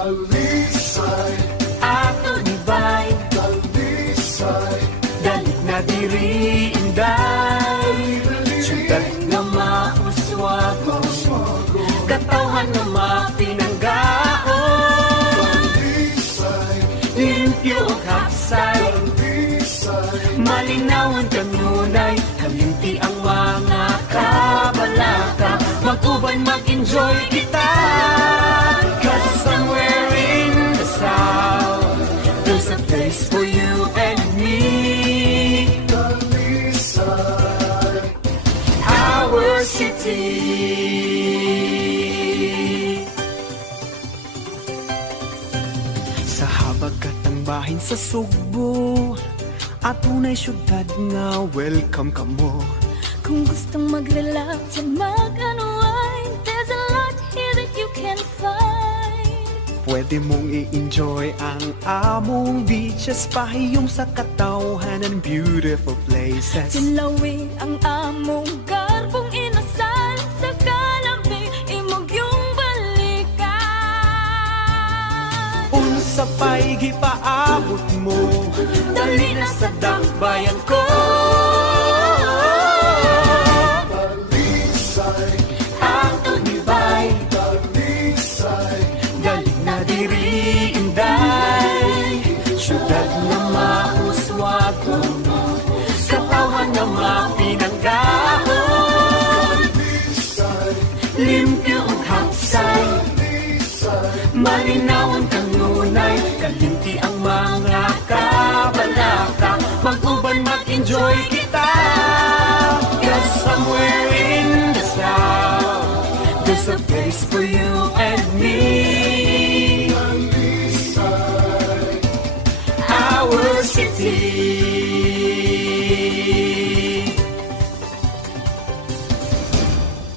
Dalisay, ato ibay, dalisay, dalit na diri inday. Siyudad nga mauswago, katawhan nga mapinanggaon. dalisay, Limpyo ang haksay, dalisay, malinawan kanunay, kalimti ang mga kabalaka. Mag-uban, mag-enjoy kita. Cause somewhere in the south, there's a place for you and me. dalisay, Our city. Sa habagat ang bahin sa Sugbo, atunay syudad nga welcome ka mo. Kung gustong mag-relax and mag-unwind, there's a lot here that you can find. Pwede mong i-enjoy ang among beaches, pahiyong sa katawhanan, beautiful places. Tilawi ang among garbong inasal, sa kalamig imog yung balikan. Unsa pa'y gipaabot mo, dali na sa dakbayan ko. dalisay, Ato ibay, dalisay, dali na diri inday. Syudad na mauswago, katawhan na mapinanggahon. dalisay, Limpyo ang haksay, dalisay, malinawan kang nunay, kalimti ang mga kabalaka. Mag-uban, mag-enjoy kita. Cause somewhere in the south, there's a place for you and me. dalisay, Our city.